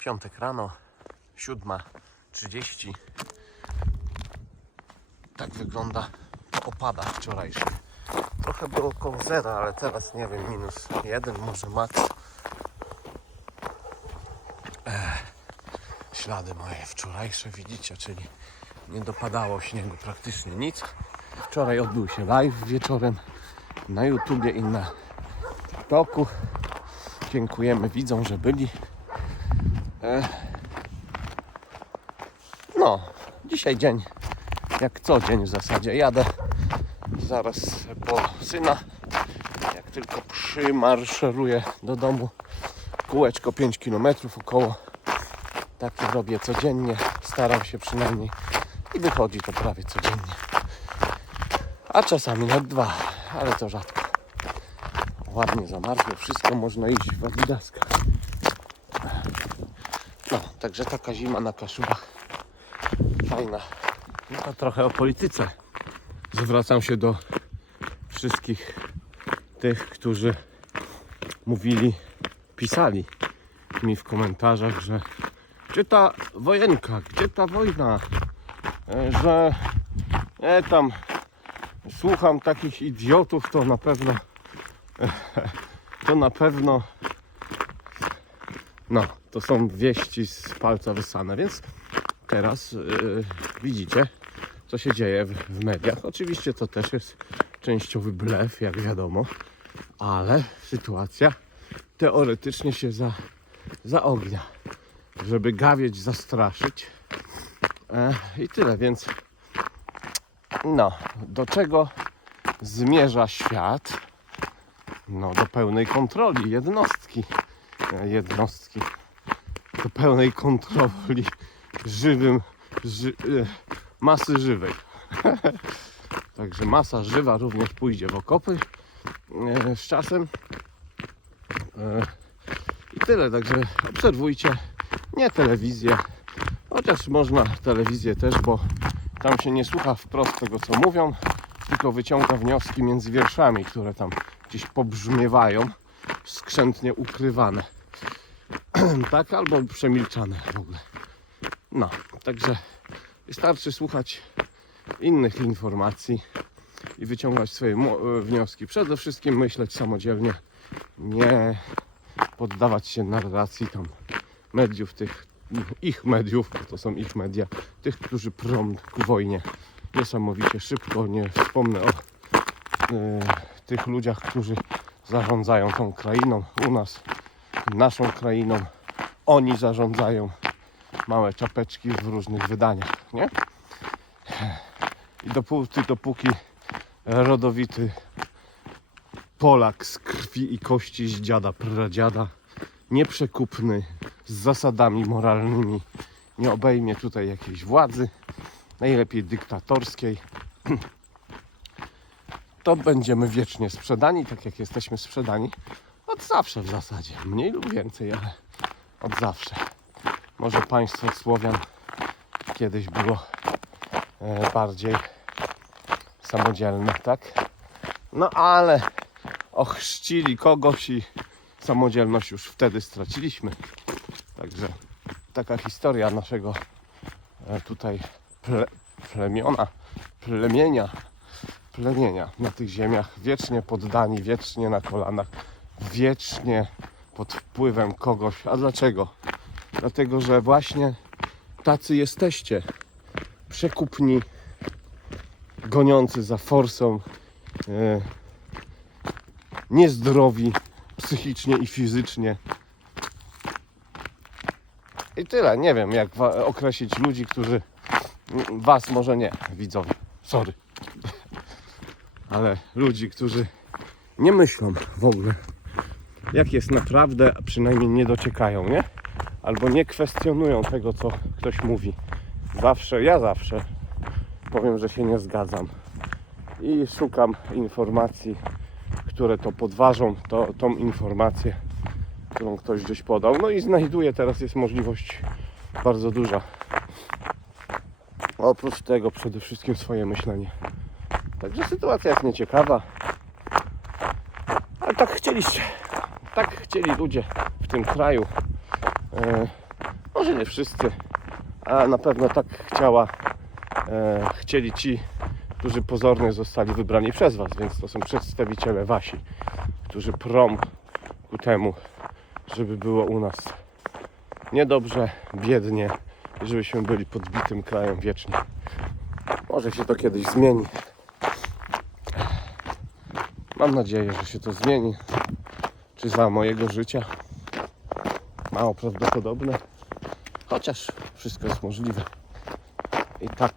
Piątek rano, 7.30. Tak wygląda po opadach. Trochę było około zera, ale teraz nie wiem, minus jeden, może max. Ech, ślady moje wczorajsze widzicie, czyli nie dopadało śniegu praktycznie nic. Wczoraj odbył się live wieczorem na YouTubie i na TikToku. Dziękujemy widzom, że byli. No, dzisiaj dzień jak co dzień w zasadzie. Jadę zaraz po syna. Jak tylko przymarszeruję do domu, kółeczko 5 km około. Takie robię codziennie. Staram się przynajmniej i wychodzi to prawie codziennie. A czasami nawet dwa, ale to rzadko. Ładnie zamarzło, wszystko można iść w adidaskach. Także taka zima na Kaszubach. Fajna. No a trochę o polityce. Zwracam się do wszystkich tych, którzy mówili, pisali mi w komentarzach, że gdzie ta wojenka, gdzie ta wojna, E, że e, tam słucham takich idiotów, to na pewno to na pewno no, to są wieści z palca wysane, więc teraz yy, widzicie, co się dzieje w, w mediach. Oczywiście to też jest częściowy blef, jak wiadomo, ale sytuacja teoretycznie się za, zaognia, żeby gawieć, zastraszyć. E, I tyle, więc no, do czego zmierza świat? No, do pełnej kontroli jednostki. Jednostki. Pełnej kontroli żywym, ży, e, masy żywej. Także masa żywa również pójdzie w okopy e, z czasem. E, I tyle, także obserwujcie nie telewizję, chociaż można telewizję też, bo tam się nie słucha wprost tego co mówią, tylko wyciąga wnioski między wierszami, które tam gdzieś pobrzmiewają, skrzętnie ukrywane. tak, albo przemilczane w ogóle. No, także wystarczy słuchać innych informacji i wyciągać swoje e, wnioski. Przede wszystkim myśleć samodzielnie, nie poddawać się narracji tam mediów tych, ich mediów, to są ich media, tych, którzy prą ku wojnie niesamowicie szybko. Nie wspomnę o e, tych ludziach, którzy zarządzają tą krainą, u nas, naszą krainą. Oni zarządzają małe czapeczki w różnych wydaniach, nie? I dopóty, dopóki rodowity Polak z krwi i kości z dziada, pradziada, nieprzekupny, z zasadami moralnymi, nie obejmie tutaj jakiejś władzy, najlepiej dyktatorskiej, to będziemy wiecznie sprzedani, tak jak jesteśmy sprzedani od zawsze w zasadzie. Mniej lub więcej, ale od zawsze. Może państwo Słowian kiedyś było e, bardziej samodzielne, tak? No ale ochrzcili kogoś i samodzielność już wtedy straciliśmy. Także taka historia naszego e, tutaj ple, plemiona, plemienia, plemienia na tych ziemiach, wiecznie poddani, wiecznie na kolanach, wiecznie pod wpływem kogoś. A dlaczego? Dlatego, że właśnie tacy jesteście. Przekupni, goniący za forsą, e, niezdrowi psychicznie i fizycznie. I tyle. Nie wiem, jak określić ludzi, którzy. Was może nie, widzowie. Sorry. Ale ludzi, którzy nie myślą w ogóle, jak jest naprawdę, a przynajmniej nie dociekają, nie? Albo nie kwestionują tego, co ktoś mówi. Zawsze, ja zawsze powiem, że się nie zgadzam. I szukam informacji, które to podważą, to, tą informację, którą ktoś gdzieś podał. No i znajduję, teraz jest możliwość bardzo duża. Oprócz tego przede wszystkim swoje myślenie. Także sytuacja jest nieciekawa. Ale tak chcieliście. Tak chcieli ludzie w tym kraju. E, Może nie wszyscy, a na pewno tak chciała, e, chcieli ci, którzy pozornie zostali wybrani przez Was, więc to są przedstawiciele Wasi, którzy prą ku temu, żeby było u nas niedobrze, biednie i żebyśmy byli podbitym krajem wiecznie. Może się to kiedyś zmieni. Mam nadzieję, że się to zmieni. Czy za mojego życia? Mało prawdopodobne. Chociaż wszystko jest możliwe. I tak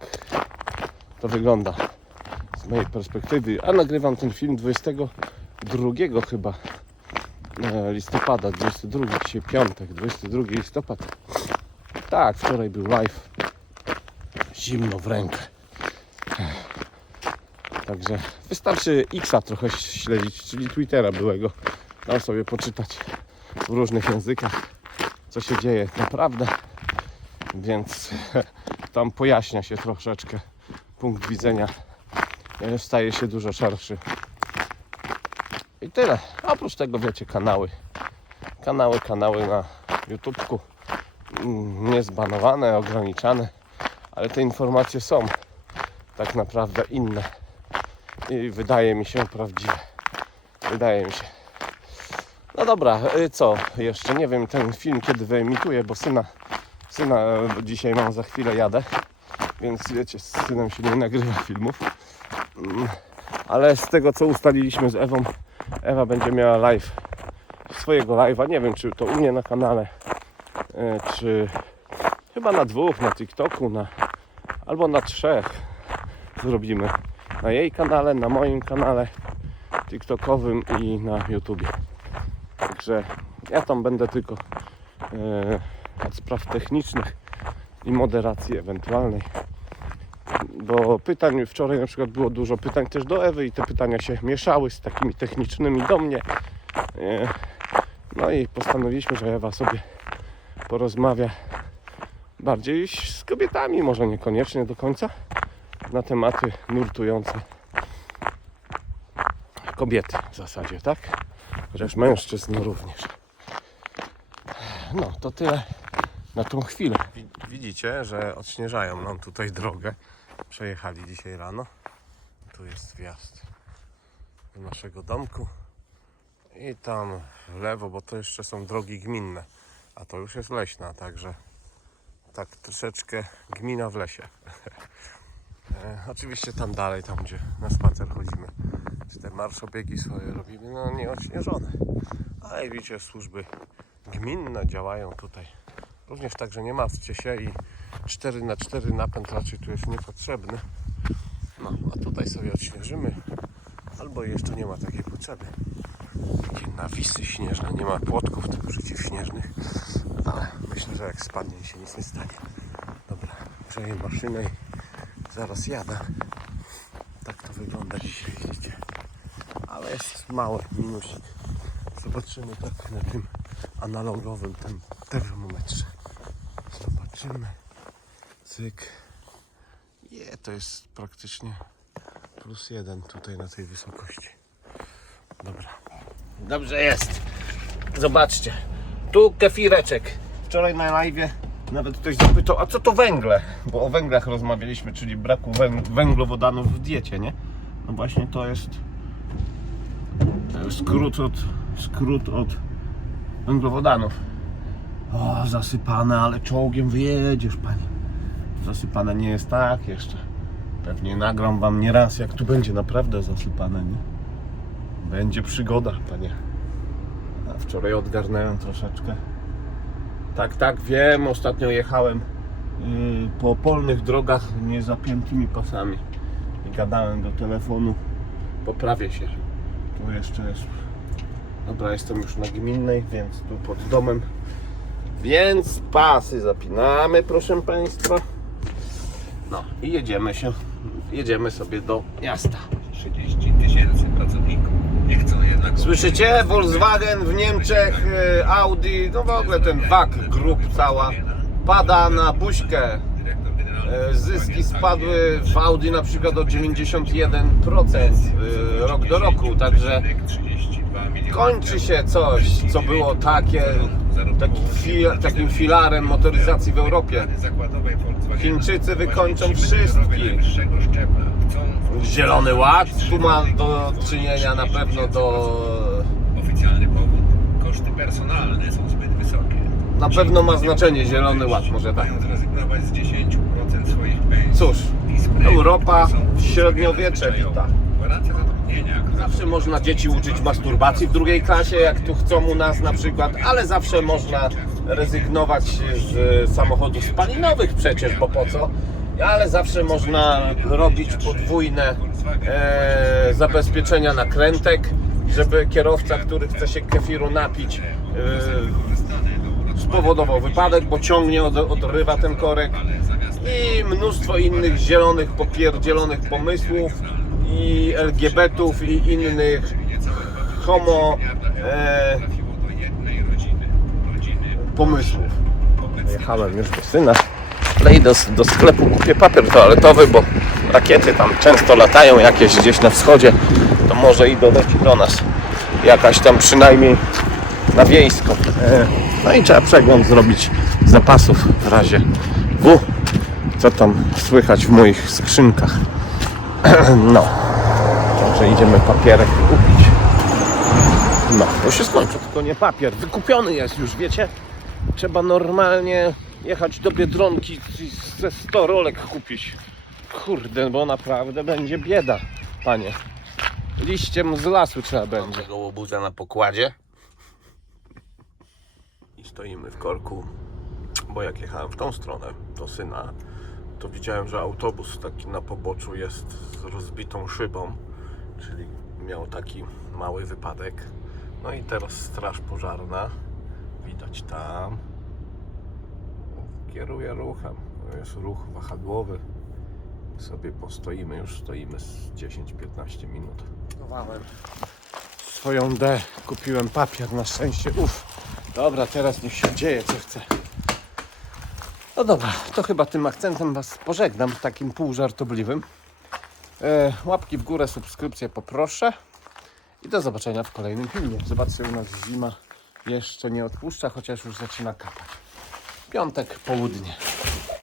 to wygląda z mojej perspektywy. A nagrywam ten film 22 chyba e, listopada, 22, dzisiaj piątek, 22 listopad. Tak, wczoraj był live. Zimno w rękę. Także wystarczy Xa trochę śledzić, czyli Twittera byłego. Tam sobie poczytać w różnych językach, co się dzieje naprawdę. Więc tam pojaśnia się troszeczkę punkt widzenia. e, Staje się dużo szerszy. I tyle. Oprócz tego wiecie kanały. Kanały, kanały na YouTubeku. Mm, Niezbanowane, ograniczane. Ale te informacje są tak naprawdę inne. I wydaje mi się prawdziwe. Wydaje mi się. No dobra, y, co jeszcze? Nie wiem ten film kiedy wyemituję, bo syna, syna e, dzisiaj mam za chwilę jadę. Więc wiecie, z synem się nie nagrywa filmów. Mm, Ale z tego co ustaliliśmy z Ewą, Ewa będzie miała live, swojego live'a. Nie wiem czy to u mnie na kanale, e, czy chyba na dwóch, na TikToku, na, albo na trzech zrobimy. Na jej kanale, na moim kanale TikTokowym i na YouTubie. Także ja tam będę tylko e, od spraw technicznych i moderacji ewentualnej. Bo pytań wczoraj na przykład było dużo pytań też do Ewy i te pytania się mieszały z takimi technicznymi do mnie. E, no i postanowiliśmy, że Ewa sobie porozmawia bardziej z kobietami, może niekoniecznie do końca, na tematy nurtujące kobiety w zasadzie, tak? Chociaż mężczyzn również. No, to tyle na tą chwilę. Widzicie, że odśnieżają nam tutaj drogę. Przejechali dzisiaj rano. Tu jest wjazd do naszego domku. I tam w lewo, bo to jeszcze są drogi gminne. A to już jest leśna, także tak troszeczkę gmina w lesie. E, Oczywiście tam dalej, tam gdzie na spacer chodzimy, te marszobiegi swoje robimy, no nie odśnieżone. Ale widzicie, służby gminne działają tutaj. Również także nie martwcie się i 4 na 4 napęd raczej tu jest niepotrzebny. No, a tutaj sobie odśnieżymy, albo jeszcze nie ma takiej potrzeby. Takie nawisy śnieżne, nie ma płotków tych przeciwśnieżnych, ale myślę, że jak spadnie się nic nie stanie. Dobra, grzeję maszynę i zaraz jadę. Tak to wygląda dzisiaj, widzicie. Jest mały minusik. Zobaczymy tak na tym analogowym tym termometrze. Zobaczymy. Cyk. Je, to jest praktycznie plus jeden tutaj na tej wysokości. Dobra. Dobrze jest. Zobaczcie. Tu kefireczek. Wczoraj na live nawet ktoś zapytał, a co to węgle? Bo o węglach rozmawialiśmy, czyli braku węg- węglowodanów w diecie, nie? No właśnie to jest skrót od, skrót od węglowodanów. O, zasypane, ale czołgiem wyjedziesz, panie. Zasypane nie jest tak jeszcze. Pewnie nagram wam nie raz, jak tu będzie naprawdę zasypane, nie? Będzie przygoda, panie. A wczoraj odgarnąłem troszeczkę. Tak, tak, wiem. Ostatnio jechałem yy, po polnych drogach niezapiętymi pasami i gadałem do telefonu. Poprawię się. Tu jeszcze jest. Dobra, jestem już na gminnej, więc tu pod domem. Więc pasy zapinamy, proszę Państwa. No i jedziemy się. Jedziemy sobie do miasta. 30 tysięcy pracowników nie chcą jednak... Słyszycie? Volkswagen w Niemczech, e, Audi, no w ogóle ten WAG grup cała pada na buźkę. E, Zyski spadły w Audi na przykład o 91% e, rok do roku, także kończy się coś, co było takie, taki fil, takim filarem motoryzacji w Europie. Chińczycy wykończą wszystkich. Zielony Ład, tu ma do czynienia na pewno do... Na pewno ma znaczenie Zielony Ład, może tak. Mają zrezygnować z 10% swoich pensji. Cóż, Europa w średniowiecze wita. Zawsze można dzieci uczyć masturbacji w drugiej klasie, jak tu chcą u nas na przykład, ale zawsze można rezygnować z samochodów spalinowych przecież, bo po co? Ale zawsze można robić podwójne e, zabezpieczenia nakrętek, żeby kierowca, który chce się kefiru napić, e, spowodował wypadek, bo ciągnie, od, odrywa ten korek i mnóstwo innych zielonych, popierdzielonych pomysłów i LGBT-ów i innych homo e, pomysłów. Jechałem już do syna. Ale i do, do sklepu kupię papier toaletowy, bo rakiety tam często latają jakieś gdzieś na wschodzie. To może i doleci do nas. Jakaś tam przynajmniej na wiejską. E, No i trzeba przegląd zrobić zapasów w razie W. Co tam słychać w moich skrzynkach. No. Także idziemy papierek kupić. No, to się skończy, tylko nie papier. Wykupiony jest już, wiecie? Trzeba normalnie jechać do Biedronki i ze 100 rolek kupić. Kurde, bo naprawdę będzie bieda, panie. Liściem z lasu trzeba będzie. Tego łobuza na pokładzie. I stoimy w korku, bo jak jechałem w tą stronę do syna, to widziałem, że autobus taki na poboczu jest z rozbitą szybą, czyli miał taki mały wypadek. No i teraz straż pożarna, widać tam, kieruje ruchem. Jest ruch wahadłowy. Sobie postoimy, już stoimy z 10-15 minut. Swoją D, kupiłem papier na szczęście. Uff, dobra, teraz niech się dzieje co chce. No dobra, to chyba tym akcentem Was pożegnam, takim półżartobliwym. E, łapki w górę, subskrypcję poproszę. I do zobaczenia w kolejnym filmie. Zobaczcie, u nas zima jeszcze nie odpuszcza, chociaż już zaczyna kapać. Piątek, południe.